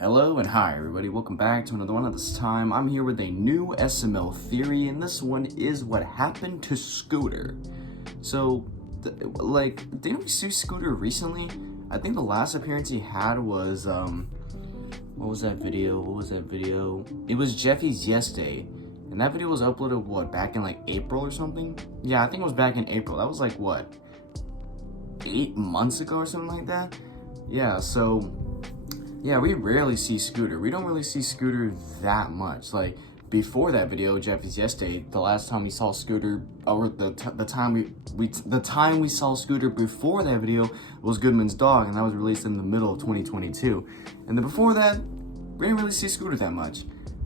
Hello and hi everybody, welcome back to another one. At this time, I'm here with a new SML theory, and this one is what happened to Scooter. So, didn't we see Scooter recently? I think the last appearance he had was, what was that video? It was Jeffy's Yes Day, and that video was uploaded, what, back in like April or something? Yeah, I think it was back in April. That was like, what, 8 months ago or something like that? Yeah, so... yeah, we rarely see Scooter. We don't really see Scooter that much. Like, before that video, Jeffy's Yes Day, the last time we saw Scooter, or the time we saw Scooter before that video was Goodman's dog, and that was released in the middle of 2022. And then before that, we didn't really see Scooter that much.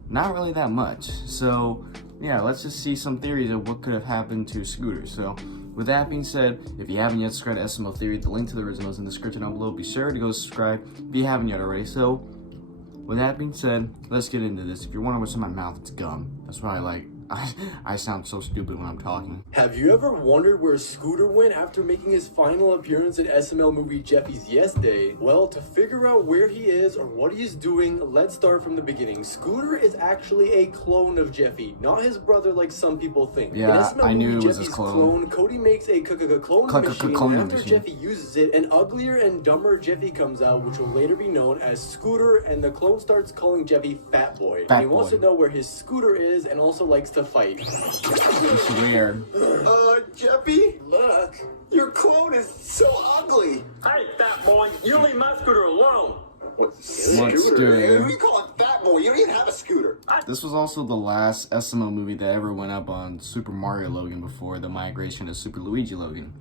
Not really that much. So, yeah, let's just see some theories of what could have happened to Scooter. So, with that being said, if you haven't yet subscribed to SML Theory, the link to the original is in the description down below. Be sure to go subscribe if you haven't yet already. So, with that being said, let's get into this. If you're wondering what's in my mouth, it's gum. That's why I sound so stupid when I'm talking. Have you ever wondered where Scooter went after making his final appearance in SML movie Jeffy's Yes Day? Well, to figure out where he is or what he's doing, let's start from the beginning. Scooter is actually a clone of Jeffy, not his brother like some people think. Yeah, in SML I knew movie it was Jeffy's his clone. Cody makes a clone machine, and after Jeffy uses it, an uglier and dumber Jeffy comes out, which will later be known as Scooter, and the clone starts calling Jeffy Fat Boy. And he wants to know where his Scooter is and also likes to fight. It's weird. Jeffy? Look, your clone is so ugly. Hey, Fat Boy, you leave my Scooter alone. What Scooter? Hey, who do you call a fat boy? You don't even have a scooter. This was also the last SML movie that ever went up on Super Mario Logan before the migration to Super Luigi Logan.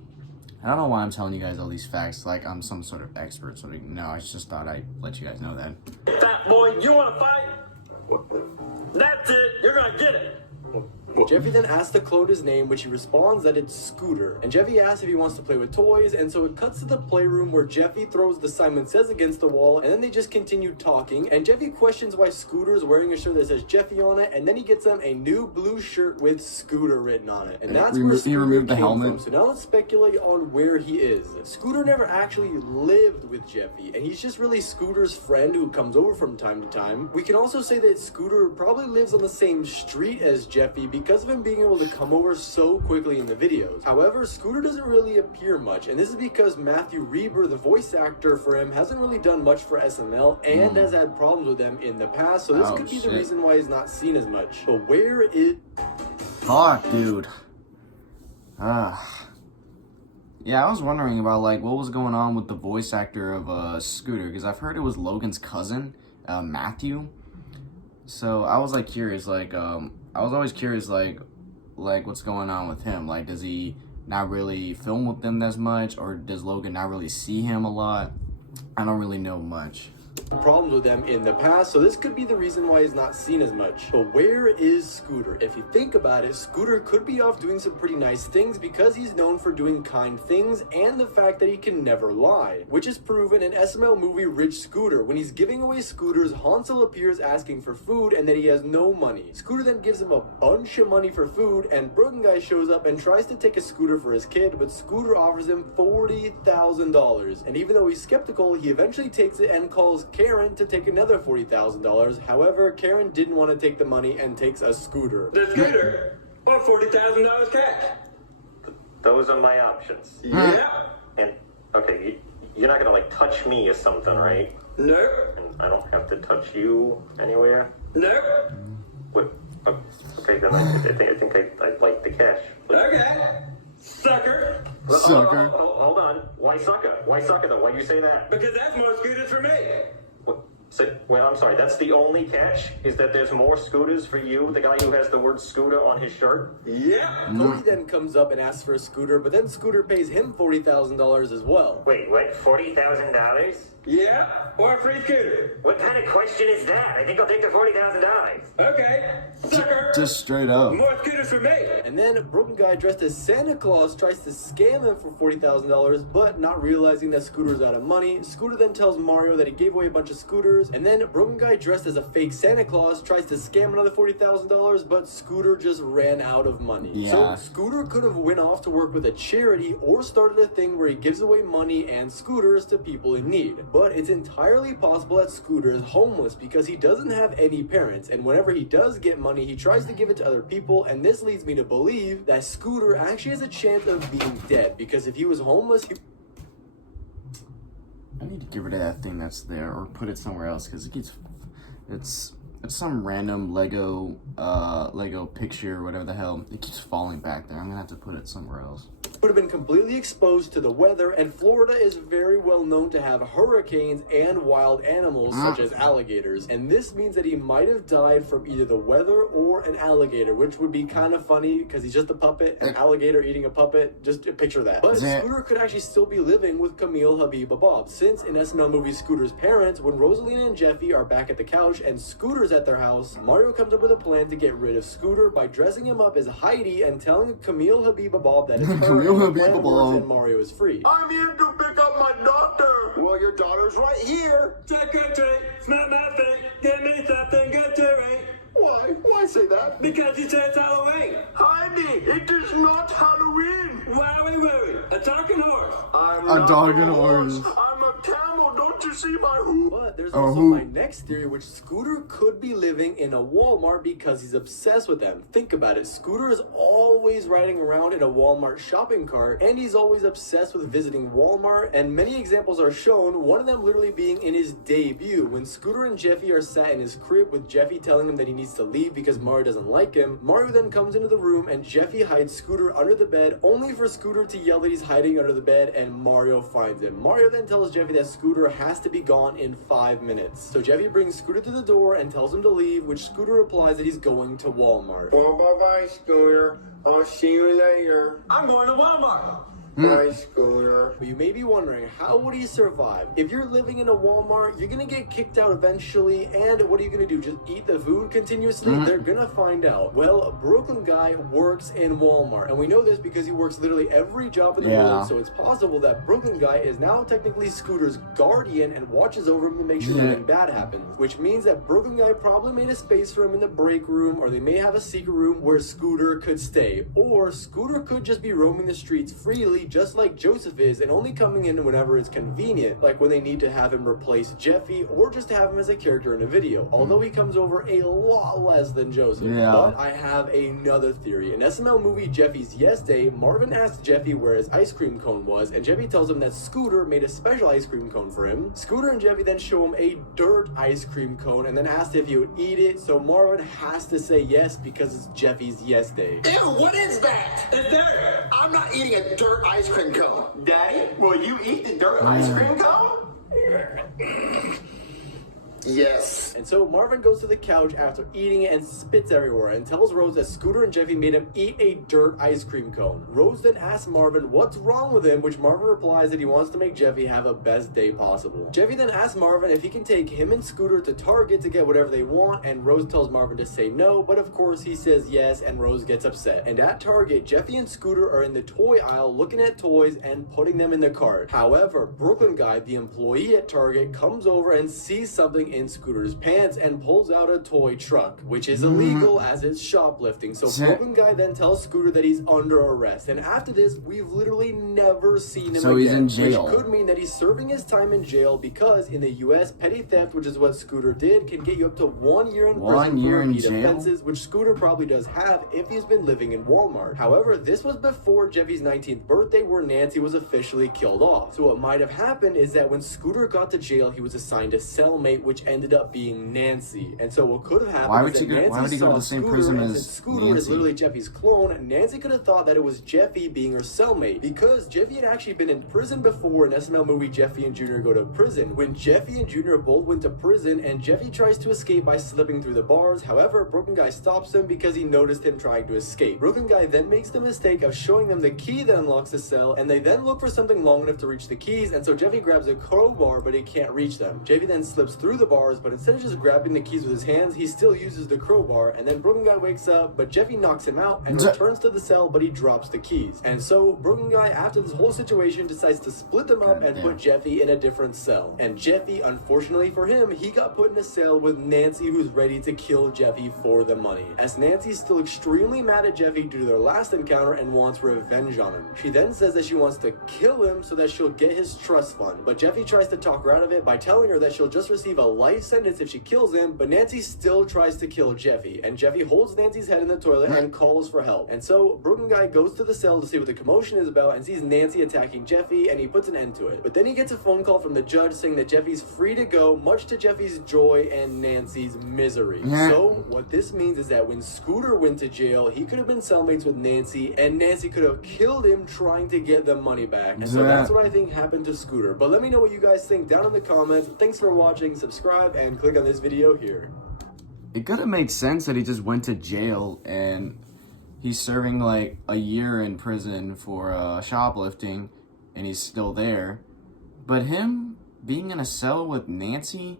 I don't know why I'm telling you guys all these facts like I'm some sort of expert. So no, I just thought I'd let you guys know that. Hey, Fat Boy, you want to fight? That's it. You're going to get it. Jeffy then asks the clone his name, which he responds that it's Scooter. And Jeffy asks if he wants to play with toys, and so it cuts to the playroom where Jeffy throws the Simon Says against the wall, and then they just continue talking, and Jeffy questions why Scooter's wearing a shirt that says Jeffy on it, and then he gets them a new blue shirt with Scooter written on it. And that's where Scooter removed the came helmet. from. So now let's speculate on where he is. Scooter never actually lived with Jeffy, and he's just really Scooter's friend who comes over from time to time. We can also say that Scooter probably lives on the same street as Jeffy because of him being able to come over so quickly in the videos. However, Scooter doesn't really appear much, and this is because Matthew Reber, the voice actor for him, hasn't really done much for SML and has had problems with them in the past, so this could be the reason why he's not seen as much. But where is... Fuck, dude. Yeah, I was wondering about, like, what was going on with the voice actor of Scooter, because I've heard it was Logan's cousin, Matthew. So I was, like, curious, like, I was always curious, like what's going on with him. Like, does he not really film with them as much, or does Logan not really see him a lot? I don't really know much. Problems with them in the past, so this could be the reason why he's not seen as much. But where is Scooter? If you think about it, Scooter could be off doing some pretty nice things because he's known for doing kind things and the fact that he can never lie, which is proven in SML movie Rich Scooter. When he's giving away scooters, Hansel appears asking for food and that he has no money. Scooter then gives him a bunch of money for food, and Broken Guy shows up and tries to take a scooter for his kid, but Scooter offers him $40,000. And even though he's skeptical, he eventually takes it and calls Karen to take another $40,000. However, Karen didn't want to take the money and takes a scooter. The scooter or $40,000 cash. Those are my options. Yeah. And, okay, you're not gonna, like, touch me or something, right? No. And I don't have to touch you anywhere? No. What? Okay, then I think I'd like the cash. Okay. Sucker. Sucker. Hold on. Why sucker? Why sucker, though? Why'd you say that? Because that's more scooters for me. Well, I'm sorry, that's the only catch? Is that there's more scooters for you, the guy who has the word scooter on his shirt? Yeah. Cody then comes up and asks for a scooter, but then Scooter pays him $40,000 as well. Wait, what? $40,000? Yeah. Or a free scooter. What kind of question is that? I think I'll take the $40,000. Okay. Sucker. Just straight up. More scooters for me. And then a Broken Guy dressed as Santa Claus tries to scam him for $40,000, but not realizing that Scooter's out of money, Scooter then tells Mario that he gave away a bunch of scooters scooters, and then Broken Guy dressed as a fake Santa Claus tries to scam another $40,000, but Scooter just ran out of money. Yeah. So Scooter could have went off to work with a charity or started a thing where he gives away money and scooters to people in need. But it's entirely possible that Scooter is homeless because he doesn't have any parents, and whenever he does get money, he tries to give it to other people, and this leads me to believe that Scooter actually has a chance of being dead, because if he was homeless, I need to get rid of that thing that's there or put it somewhere else because it's some random Lego picture or whatever the hell. It keeps falling back there. I'm gonna have to put it somewhere else. would have been completely exposed to the weather, and Florida is very well known to have hurricanes and wild animals such as alligators, and this means that he might have died from either the weather or an alligator, which would be kind of funny because he's just a puppet, an alligator eating a puppet, just picture that. But Scooter could actually still be living with Camille Habib Bob, since in SML movie Scooter's parents, when Rosalina and Jeffy are back at the couch and Scooter's at their house, Mario comes up with a plan to get rid of Scooter by dressing him up as Heidi and telling Camille Habib Bob that it's her and Mario is free. I'm here to pick up my daughter. Well, your daughter's right here. Trick or treat, smell my feet, give me something good to eat. Why? Why say that? Because you said it's Halloween. Heidi, it is not Halloween. Why are we worried? A talking horse. I'm A not dog a and a horse. I'm a camel. Don't you see my hoop? But there's also my next theory, which Scooter could be living in a Walmart because he's obsessed with them. Think about it. Scooter is always riding around in a Walmart shopping cart, and he's always obsessed with visiting Walmart, and many examples are shown, one of them literally being in his debut, when Scooter and Jeffy are sat in his crib with Jeffy telling him that he needs to leave because Mario doesn't like him. Mario then comes into the room and Jeffy hides Scooter under the bed, only for Scooter to yell that he's hiding under the bed, and Mario finds him. Mario then tells Jeffy that Scooter has to be gone in 5 minutes. So Jeffy brings Scooter to the door and tells him to leave, which Scooter replies that he's going to Walmart. Well, bye-bye, Scooter. I'll see you later. I'm going to Walmart. Bye, Scooter. But you may be wondering, how would he survive? If you're living in a Walmart, you're gonna get kicked out eventually, and what are you gonna do? Just eat the food continuously? They're gonna find out. Well, a Brooklyn guy works in Walmart, and we know this because he works literally every job in the world, so it's possible that Brooklyn guy is now technically Scooter's guardian and watches over him to make sure nothing bad happens, which means that Brooklyn guy probably made a space for him in the break room, or they may have a secret room where Scooter could stay, or Scooter could just be roaming the streets freely, just like Joseph is, and only coming in whenever it's convenient, like when they need to have him replace Jeffy, or just to have him as a character in a video, although he comes over a lot less than Joseph. But I have another theory. In SML movie Jeffy's Yes Day, Marvin asked Jeffy where his ice cream cone was, and Jeffy tells him that Scooter made a special ice cream cone for him. Scooter and Jeffy then show him a dirt ice cream cone, and then asked if he would eat it, so Marvin has to say yes because it's Jeffy's Yes Day. Ew, what is that? It's there. I'm not eating a dirt ice cream cone. Daddy, will you eat the dirt ice cream cone? Yes. And so Marvin goes to the couch after eating it and spits everywhere and tells Rose that Scooter and Jeffy made him eat a dirt ice cream cone. Rose then asks Marvin what's wrong with him, which Marvin replies that he wants to make Jeffy have a best day possible. Jeffy then asks Marvin if he can take him and Scooter to Target to get whatever they want, and Rose tells Marvin to say no, but of course he says yes, and Rose gets upset. And at Target, Jeffy and Scooter are in the toy aisle looking at toys and putting them in the cart. However, Brooklyn guy, the employee at Target, comes over and sees something in Scooter's pants and pulls out a toy truck, which is illegal as it's shoplifting. So Brooklyn guy then tells Scooter that he's under arrest, and after this we've literally never seen him again. He's in jail, which could mean that he's serving his time in jail, because in the US, petty theft, which is what Scooter did, can get you up to 1 year in prison for repeat offenses, which Scooter probably does have if he's been living in Walmart. However, this was before Jeffy's 19th birthday, where Nancy was officially killed off. So what might have happened is that when Scooter got to jail, he was assigned a cellmate, which ended up being Nancy. And so what could have happened is that Nancy saw Scooter, and since Scooter is literally Jeffy's clone, Nancy could have thought that it was Jeffy being her cellmate, because Jeffy had actually been in prison before. In SML movie Jeffy and Junior go to prison, when Jeffy and Junior both went to prison, and Jeffy tries to escape by slipping through the bars. However, Broken Guy stops him because he noticed him trying to escape. Broken Guy then makes the mistake of showing them the key that unlocks the cell, and they then look for something long enough to reach the keys, and so Jeffy grabs a crowbar, but he can't reach them. Jeffy then slips through the bars, but instead of just grabbing the keys with his hands, he still uses the crowbar, and then Broken Guy wakes up, but Jeffy knocks him out and returns to the cell, but he drops the keys. And so Broken Guy, after this whole situation, decides to split them up and put Jeffy in a different cell. And Jeffy, unfortunately for him, he got put in a cell with Nancy, who's ready to kill Jeffy for the money, as Nancy's still extremely mad at Jeffy due to their last encounter and wants revenge on him. She then says that she wants to kill him so that she'll get his trust fund, but Jeffy tries to talk her out of it by telling her that she'll just receive a life sentence if she kills him, but Nancy still tries to kill Jeffy, and Jeffy holds Nancy's head in the toilet and calls for help. And so Broken Guy goes to the cell to see what the commotion is about and sees Nancy attacking Jeffy, and he puts an end to it. But then he gets a phone call from the judge saying that Jeffy's free to go, much to Jeffy's joy and Nancy's misery. So what this means is that when Scooter went to jail, he could have been cellmates with Nancy, and Nancy could have killed him trying to get the money back. And so that's what I think happened to Scooter. But let me know what you guys think down in the comments. Thanks for watching, subscribe, and click on this video here. It could have made sense that he just went to jail and he's serving like a year in prison for shoplifting and he's still there. But him being in a cell with Nancy,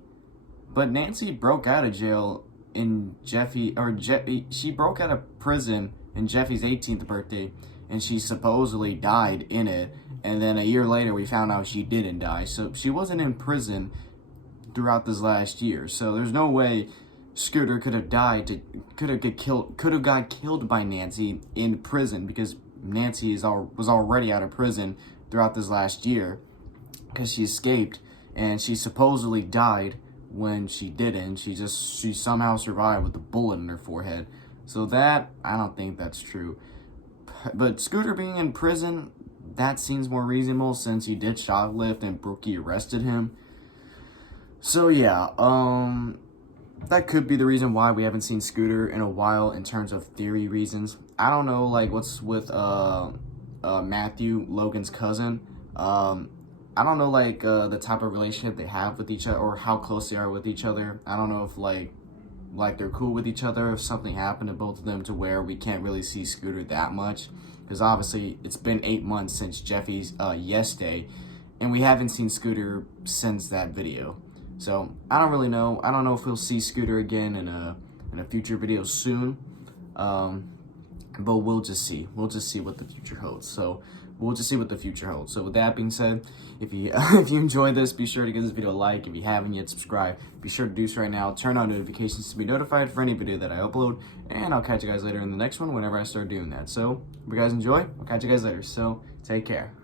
but Nancy broke out of jail in she broke out of prison in Jeffy's 18th birthday, and she supposedly died in it, and then a year later we found out she didn't die. So she wasn't in prison throughout this last year. So there's no way Scooter could have got killed by Nancy in prison, because Nancy was already out of prison throughout this last year because she escaped, and she supposedly died when she didn't. She somehow survived with a bullet in her forehead. So that, I don't think that's true. But Scooter being in prison, that seems more reasonable since he did shoplift and Brookie arrested him. So yeah, that could be the reason why we haven't seen Scooter in a while in terms of theory reasons. I don't know, like, what's with Matthew, Logan's cousin. I don't know, like, the type of relationship they have with each other or how close they are with each other. I don't know if, like they're cool with each other, if something happened to both of them to where we can't really see Scooter that much. Because obviously, it's been 8 months since Jeffy's Yes Day, and we haven't seen Scooter since that video. So, I don't really know. I don't know if we'll see Scooter again in a future video soon. But we'll just see. We'll just see what the future holds. So with that being said, if you enjoyed this, be sure to give this video a like. If you haven't yet, subscribe. Be sure to do so right now. Turn on notifications to be notified for any video that I upload. And I'll catch you guys later in the next one whenever I start doing that. So, if you guys enjoy, I'll catch you guys later. So, take care.